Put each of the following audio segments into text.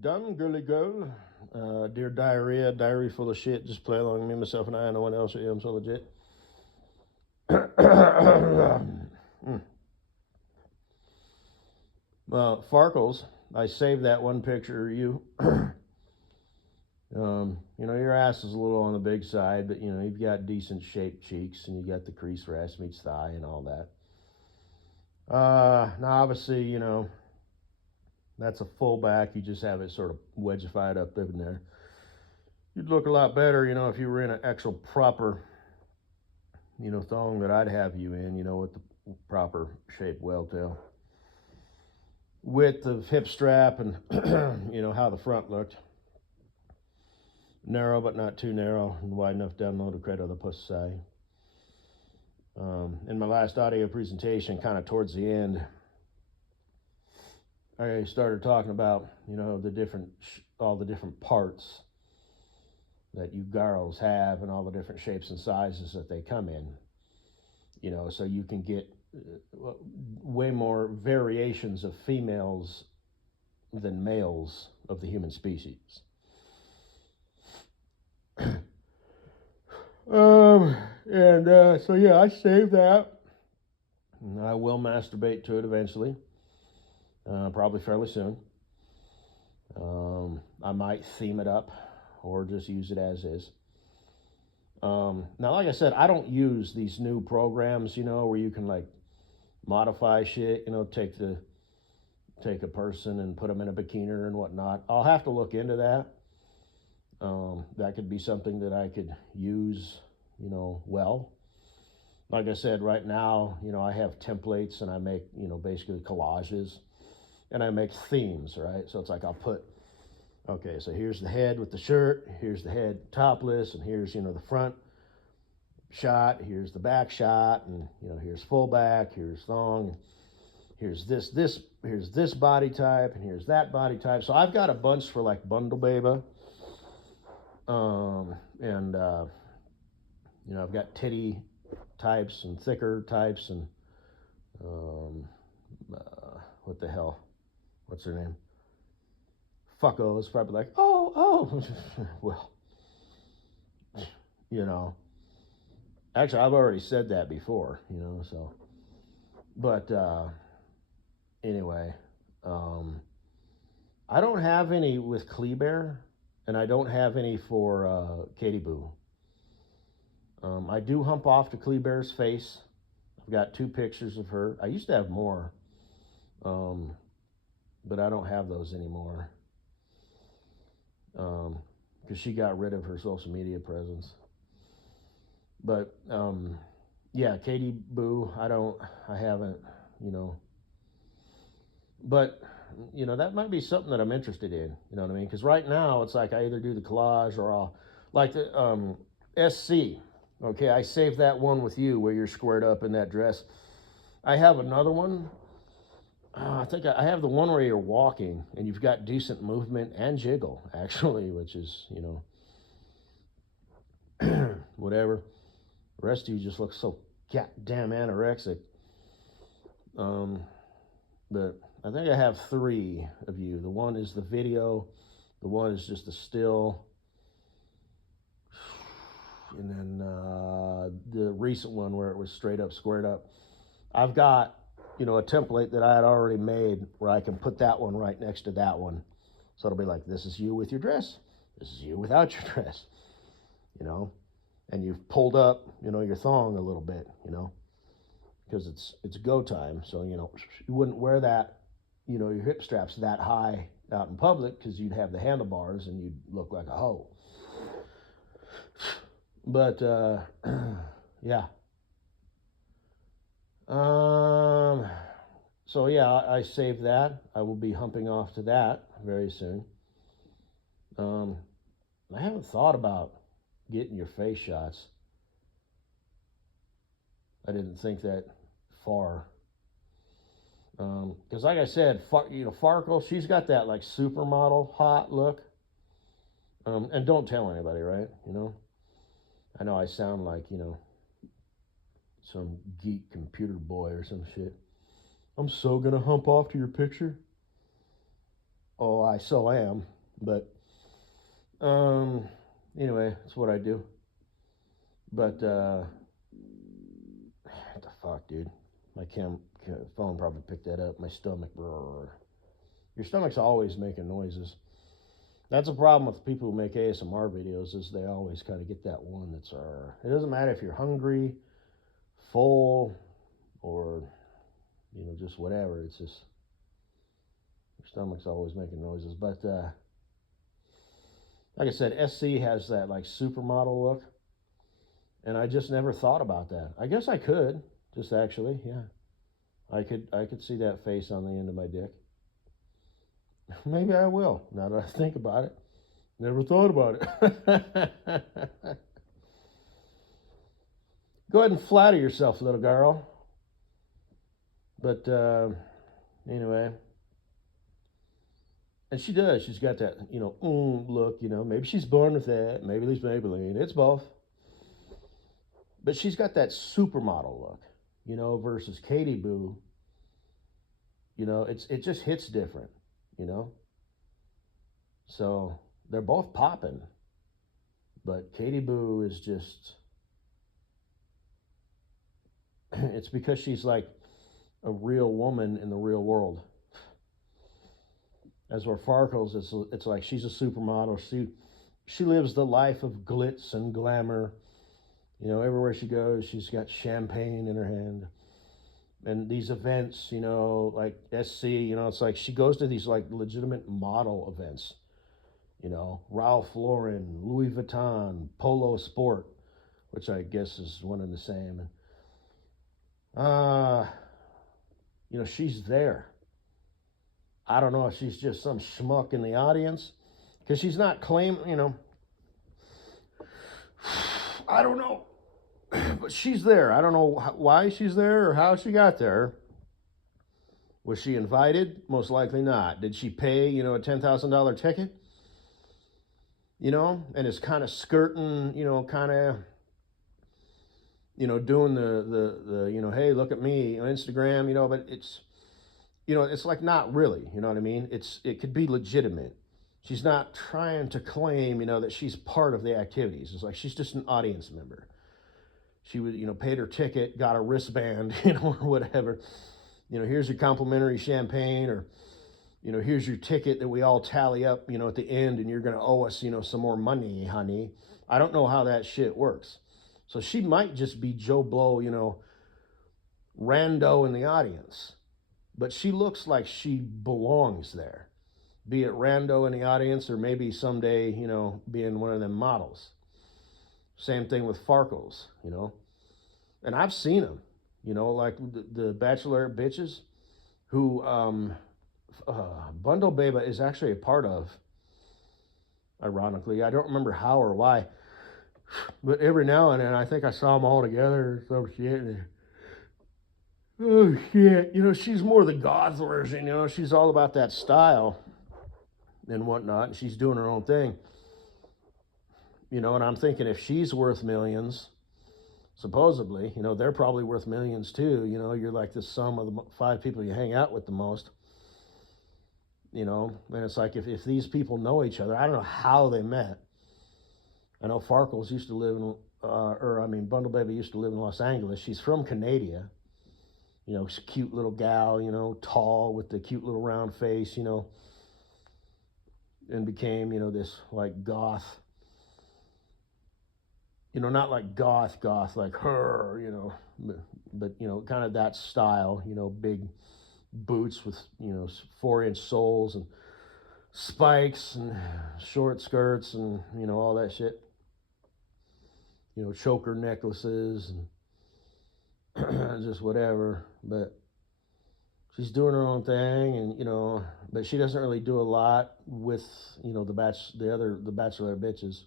Done, girly girl. Dear diarrhea, diary full of shit. Just play along, me, myself, and I. No one else. I'm so legit. Farkles, I saved that one picture of you. Your ass is a little on the big side, but you've got decent shaped cheeks, and you got the crease where ass meets thigh and all that. Now, obviously, that's a full back. You just have it sort of wedgified up in there. You'd look a lot better, if you were in an actual proper, thong that I'd have you in, with the proper shaped whale tail. Width of hip strap and, how the front looked. Narrow, but not too narrow, and wide enough down low to cradle the pussy side. In my last audio presentation, kind of towards the end, I started talking about, all the different parts that you girls have and all the different shapes and sizes that they come in. So you can get way more variations of females than males of the human species. I saved that. I will masturbate to it eventually, probably fairly soon. I might theme it up or just use it as is. Now, like I said, I don't use these new programs, where you can like modify shit, take a person and put them in a bikini and whatnot. I'll have to look into that. That could be something that I could use, well. Like I said, right now, I have templates and I make, basically collages and I make themes, right? So it's like I'll put, okay, so here's the head with the shirt, here's the head topless, and here's, the front shot, here's the back shot, and, here's full back, here's thong, here's this body type, and here's that body type. So I've got a bunch for like bundle baby. I've got titty types and thicker types and what the hell? What's her name? Fucko is probably like, oh. Well, actually, I've already said that before, so. But anyway, I don't have any with Kleebear, and I don't have any for Katie Boo. I do hump off to Kleebear's face. I've got 2 pictures of her. I used to have more, but I don't have those anymore because she got rid of her social media presence. But yeah, Katie Boo, I haven't, but that might be something that I'm interested in. You know what I mean? Because right now it's like I either do the collage or I'll like the SC. Okay, I saved that one with you where you're squared up in that dress. I have another one. I think I have the one where you're walking and you've got decent movement and jiggle, actually, which is, whatever. The rest of you just look so goddamn anorexic. But I think I have 3 of you. The one is the video, the one is just the still, and then the recent one where it was straight up, squared up. I've got, a template that I had already made where I can put that one right next to that one. So it'll be like, this is you with your dress, this is you without your dress, and you've pulled up, your thong a little bit, because it's go time. So, you wouldn't wear that, your hip straps that high out in public because you'd have the handlebars and you'd look like a hoe. But, yeah. So yeah, I saved that. I will be humping off to that very soon. I haven't thought about getting your face shots. I didn't think that far. Because like I said, Farkle, she's got that like supermodel hot look. And don't tell anybody, right? I know I sound like, some geek computer boy or some shit. I'm so gonna hump off to your picture. Oh, I so am. But anyway, that's what I do. But what the fuck, dude? My phone probably picked that up. My stomach. Brrr. Your stomach's always making noises. That's a problem with people who make ASMR videos, is they always kind of get that one that's. It doesn't matter if you're hungry, full, or just whatever. It's just your stomach's always making noises. But like I said, SC has that like supermodel look, and I just never thought about that. I guess I could just actually, yeah. I could see that face on the end of my dick. Maybe I will, now that I think about it. Never thought about it. Go ahead and flatter yourself, little girl. But anyway. And she does. She's got that, look, Maybe she's born with that. Maybe it's Maybelline. It's both. But she's got that supermodel look, versus Katie Boo. It just hits different, So they're both popping. But Katie Boo is just, it's because she's like a real woman in the real world. As for Farkles, it's like she's a supermodel. She lives the life of glitz and glamour. Everywhere she goes, she's got champagne in her hand. And these events, like SC, it's like she goes to these like legitimate model events. Ralph Lauren, Louis Vuitton, Polo Sport, which I guess is one and the same. And, she's there. I don't know if she's just some schmuck in the audience, because she's not claiming, I don't know. But she's there. I don't know why she's there or how she got there. Was she invited? Most likely not. Did she pay, a $10,000 ticket? And is kind of skirting, kind of, doing the hey, look at me on Instagram, but it's, it's like not really, you know what I mean? It could be legitimate. She's not trying to claim, that she's part of the activities. It's like she's just an audience member. She would, paid her ticket, got a wristband, or whatever. Here's your complimentary champagne, or, here's your ticket that we all tally up, at the end, and you're going to owe us, some more money, honey. I don't know how that shit works. So she might just be Joe Blow, rando in the audience. But she looks like she belongs there. Be it rando in the audience, or maybe someday, being one of them models. Same thing with Farkles, And I've seen them, like the Bachelorette bitches who Bundle Beba is actually a part of, ironically. I don't remember how or why, but every now and then I think I saw them all together or some shit. Oh, shit. She's more the goth version, She's all about that style and whatnot, and she's doing her own thing. And I'm thinking if she's worth millions, supposedly, they're probably worth millions too. You're like the sum of the 5 people you hang out with the most. And it's like if these people know each other, I don't know how they met. I know Farkles used to live in, Bundle Baby used to live in Los Angeles. She's from Canada. She's a cute little gal, tall with the cute little round face, and became, this like goth. Not like goth like her, but kind of that style, big boots with, 4-inch soles and spikes and short skirts and, all that shit. Choker necklaces and just whatever. But she's doing her own thing, and, but she doesn't really do a lot with, the Bachelor bitches.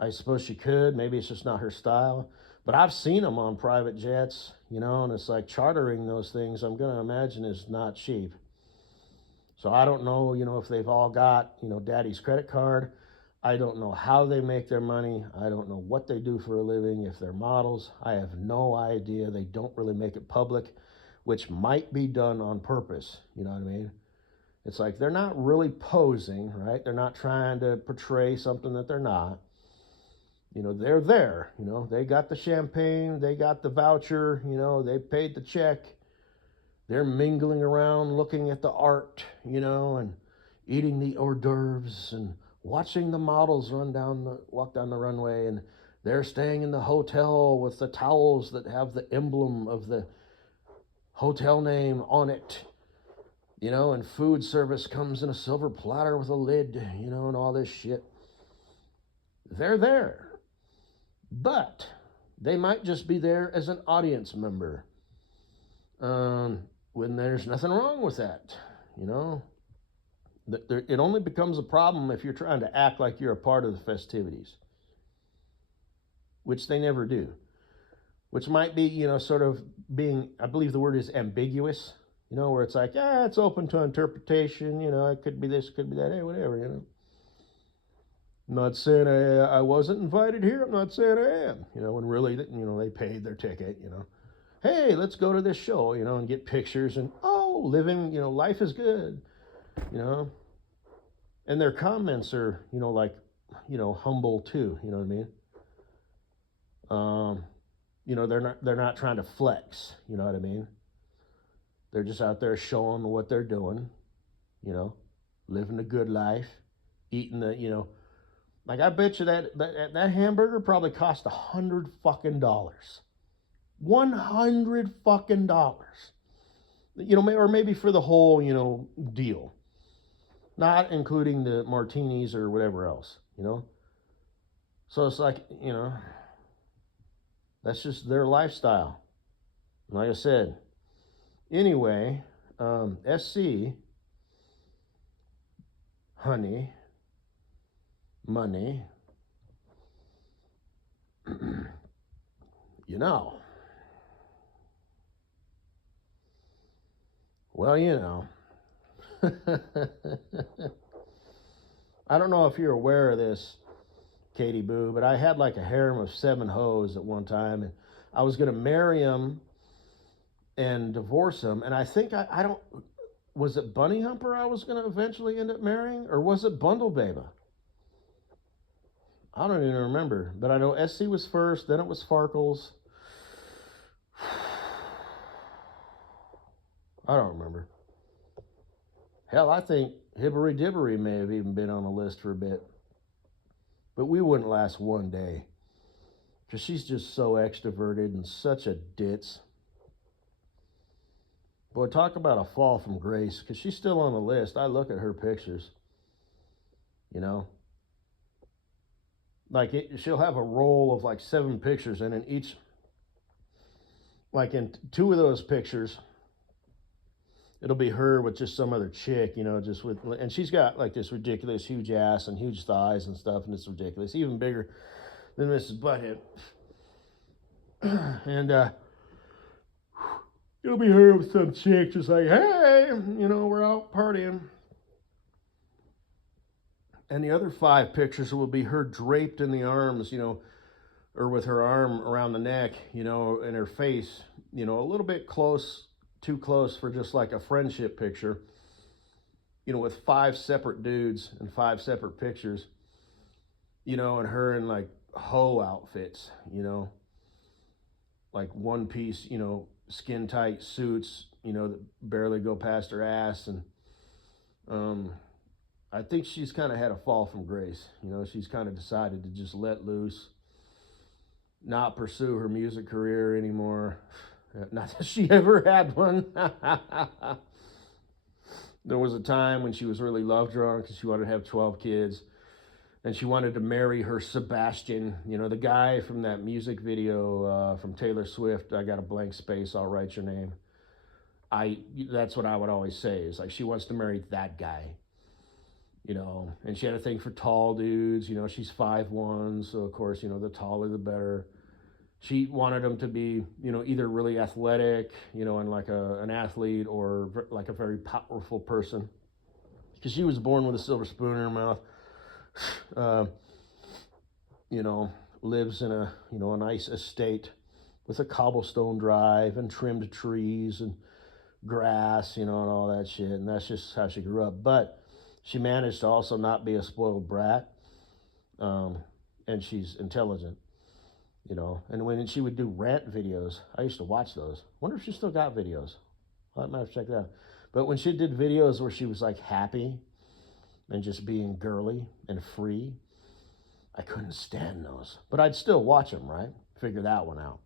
I suppose she could. Maybe it's just not her style. But I've seen them on private jets, and it's like chartering those things, I'm going to imagine, is not cheap. So I don't know, if they've all got, daddy's credit card. I don't know how they make their money. I don't know what they do for a living. If they're models, I have no idea. They don't really make it public, which might be done on purpose. You know what I mean? It's like they're not really posing, right? They're not trying to portray something that they're not. They're there. They got the champagne, they got the voucher, they paid the check. They're mingling around, looking at the art, and eating the hors d'oeuvres and watching the models walk down the runway. And they're staying in the hotel with the towels that have the emblem of the hotel name on it. And food service comes in a silver platter with a lid, and all this shit. They're there. But they might just be there as an audience member. When there's nothing wrong with that, it only becomes a problem if you're trying to act like you're a part of the festivities, which they never do, which might be, sort of being, I believe the word is ambiguous, where it's like, it's open to interpretation, it could be this, it could be that, hey, whatever, I'm not saying I wasn't invited here, I'm not saying I am, when really, they paid their ticket, hey, let's go to this show, and get pictures and, living, life is good, and their comments are, like, humble too, you know what I mean? They're not trying to flex, you know what I mean? They're just out there showing what they're doing, living a good life, eating the, like I bet you that hamburger probably cost $100 fucking dollars. $100 fucking dollars. Or maybe for the whole, deal. Not including the martinis or whatever else, So it's like, that's just their lifestyle. Like I said. Anyway, SC, honey, money, Well, I don't know if you're aware of this, Katie Boo, but I had like a harem of 7 hoes at one time, and I was going to marry them and divorce them, and I think I don't, was it Bunny Humper I was going to eventually end up marrying, or was it Bundle Baby? I don't even remember, but I know SC was first, then it was Farkles. I don't remember. Hell, I think Hibbery Dibbery may have even been on the list for a bit. But we wouldn't last one day. Because she's just so extroverted and such a ditz. Boy, talk about a fall from grace. Because she's still on the list. I look at her pictures. Like, she'll have a roll of like 7 pictures. And in each, like in 2 of those pictures, it'll be her with just some other chick, just with, and she's got like this ridiculous huge ass and huge thighs and stuff, and it's ridiculous, even bigger than Mrs. Butthead. And it'll be her with some chick just like, hey, we're out partying. And the other 5 pictures will be her draped in the arms, or with her arm around the neck, and her face, a little bit too close for just like a friendship picture, with 5 separate dudes and 5 separate pictures, and her in like hoe outfits, like one piece, skin tight suits, that barely go past her ass. And I think she's kind of had a fall from grace. She's kind of decided to just let loose, not pursue her music career anymore. Not that she ever had one. There was a time when she was really love drunk because she wanted to have 12 kids. And she wanted to marry her Sebastian, the guy from that music video from Taylor Swift, I Got a Blank Space, I'll Write Your Name. That's what I would always say, is like she wants to marry that guy. And she had a thing for tall dudes. She's 5'1", so of course, the taller the better. She wanted them to be, either really athletic, and like an athlete, or like a very powerful person. Because she was born with a silver spoon in her mouth. Lives in a nice estate with a cobblestone drive and trimmed trees and grass, you know, and all that shit. And that's just how she grew up. But she managed to also not be a spoiled brat. Um, and she's intelligent, you know. And when she would do rant videos, I used to watch those. Wonder if she still got videos. I might have to check that out. But when she did videos where she was like happy and just being girly and free, I couldn't stand those. But I'd still watch them, right? Figure that one out.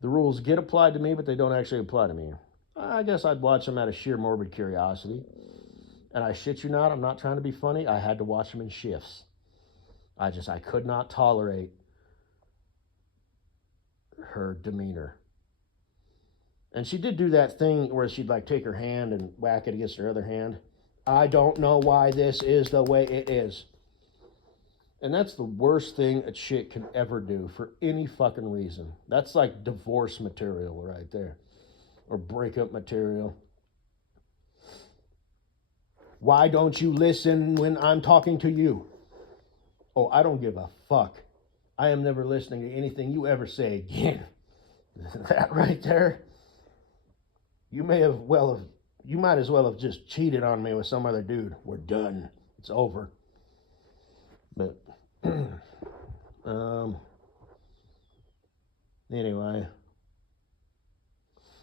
The rules get applied to me, but they don't actually apply to me. I guess I'd watch them out of sheer morbid curiosity. And I shit you not, I'm not trying to be funny. I had to watch them in shifts. I could not tolerate her demeanor. And she did do that thing where she'd like take her hand and whack it against her other hand. I don't know why this is the way it is. And that's the worst thing a chick can ever do for any fucking reason. That's like divorce material right there. Or breakup material. Why don't you listen when I'm talking to you? Oh, I don't give a fuck. I am never listening to anything you ever say again. That right there. You might as well have just cheated on me with some other dude. We're done. It's over. But anyway.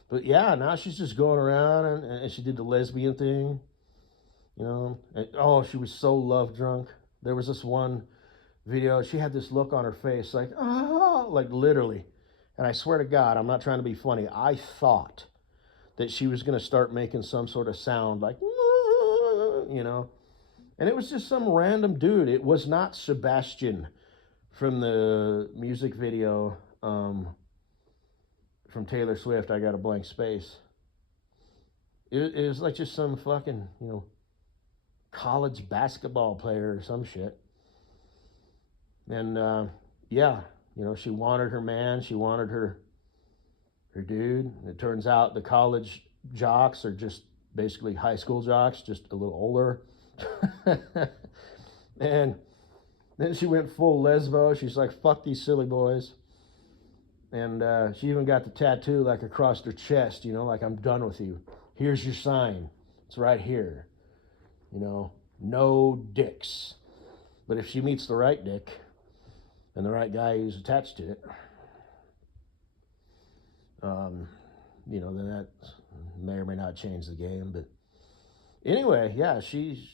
But yeah, now she's just going around and she did the lesbian thing. You know, and, oh, she was so love drunk. There was this one video. She had this look on her face, like, oh, like literally. And I swear to God, I'm not trying to be funny. I thought that she was going to start making some sort of sound like, you know. And it was just some random dude. It was not Sebastian from the music video from Taylor Swift, I Got a Blank Space. It was like just some fucking, you know, college basketball player or some shit. And yeah, you know, she wanted her man, she wanted her dude. And it turns out the college jocks are just basically high school jocks, just a little older. And then she went full lesbo. She's like, fuck these silly boys. And she even got the tattoo like across her chest, you know, like, I'm done with you. Here's your sign. It's right here. You know, no dicks. But if she meets the right dick and the right guy who's attached to it, you know, then that may or may not change the game. But anyway, yeah, she's,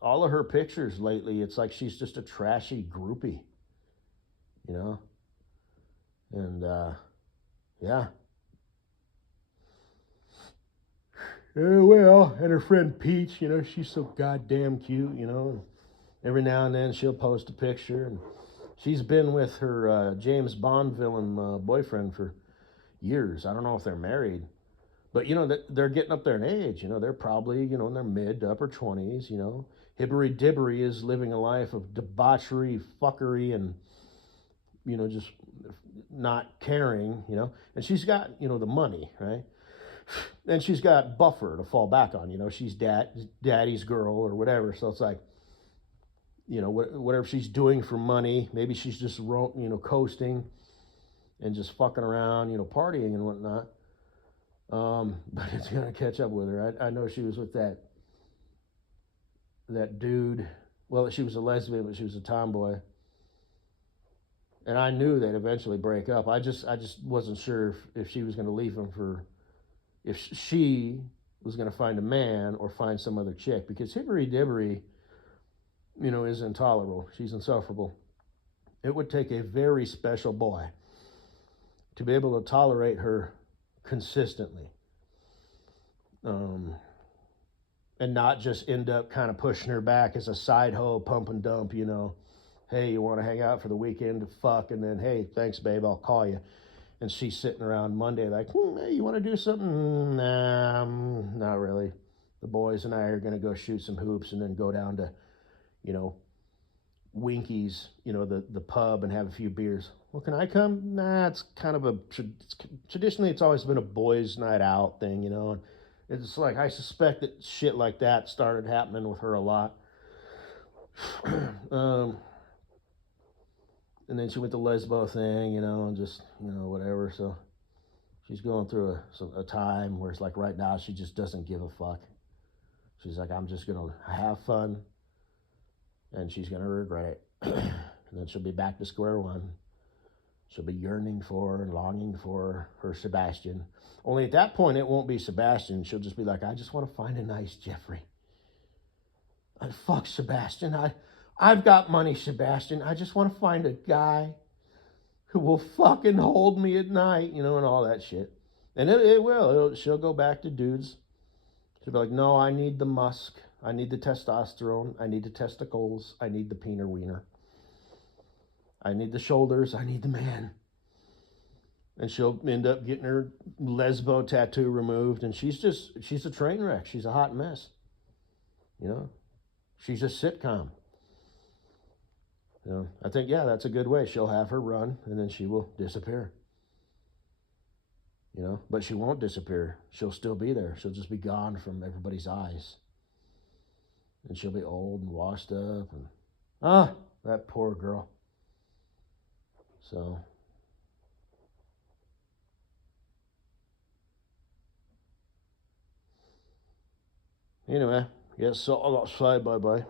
all of her pictures lately, it's like she's just a trashy groupie, you know? And yeah. Well, and her friend Peach, you know, she's so goddamn cute, you know. Every now and then she'll post a picture, and she's been with her James Bond villain boyfriend for years. I don't know if they're married, but you know, they're getting up there in age. You know, they're probably, you know, in their mid to upper 20s. You know, Hibbery Dibbery is living a life of debauchery, fuckery, and, you know, just not caring. You know, and she's got, you know, the money, right? And she's got Buffer to fall back on. You know, she's daddy's girl or whatever. So it's like, you know, whatever she's doing for money, maybe she's just, you know, coasting and just fucking around, you know, partying and whatnot. But it's gonna catch up with her. I know she was with that dude. Well, she was a lesbian, but she was a tomboy. And I knew they'd eventually break up. I just wasn't sure if she was gonna leave him for, if she was gonna find a man or find some other chick, because Hibbery Dibbery, you know, is intolerable. She's insufferable. It would take a very special boy to be able to tolerate her consistently. And not just end up kind of pushing her back as a side hoe, pump and dump, you know. Hey, you want to hang out for the weekend to fuck? And then, hey, thanks, babe, I'll call you. And she's sitting around Monday like, hey, you want to do something? Nah, not really. The boys and I are going to go shoot some hoops and then go down to, you know, Winkies, you know, the pub, and have a few beers. Well, can I come? Nah, it's kind of traditionally it's always been a boys' night out thing, you know. And it's like, I suspect that shit like that started happening with her a lot. And then she went the lesbo thing, you know, and just, you know, whatever. So She's going through a time where it's like right now she just doesn't give a fuck. She's like, I'm just going to have fun, and she's going to regret it. And then she'll be back to square one. She'll be yearning for and longing for her Sebastian. Only at that point, it won't be Sebastian. She'll just be like, I just want to find a nice Jeffrey. Fuck Sebastian. I've got money, Sebastian. I just want to find a guy who will fucking hold me at night, and all that shit. And it will. She'll go back to dudes. She'll be like, no, I need the musk. I need the testosterone. I need the testicles. I need the peener wiener. I need the shoulders. I need the man. And she'll end up getting her lesbo tattoo removed. And she's a train wreck. She's a hot mess. She's a sitcom. I think, yeah, that's a good way. She'll have her run, and then she will disappear. But she won't disappear. She'll still be there. She'll just be gone from everybody's eyes. And she'll be old and washed up. And that poor girl. So, anyway, yes, so I'll say bye-bye.